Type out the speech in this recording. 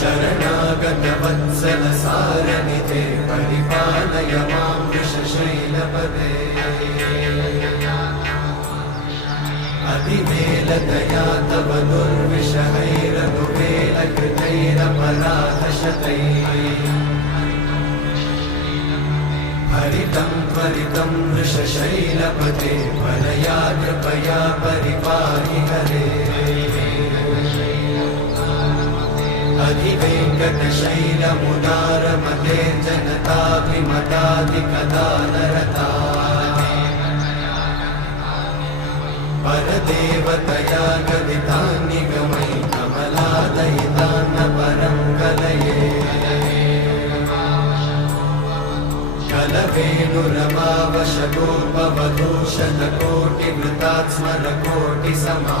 शरणागतवत्सल सारनिधे परिपालय मां वृषशैलपदे अतिवेलतया तव दुर्विषहैरनुवेलकृतैरपराधशतैः हरितं त्वरितं वृषशैलपदे परया कृपया परिपाहि हरे अधिवेङ्कटशैलमुदारमते जनताभिमताधिकदानरता परदेवतया गदितान्निगमै कमलादयितान्न परं कलये कलवेणुरमावशतोपवधूशतकोटिवृतात् स्मरकोटिसमा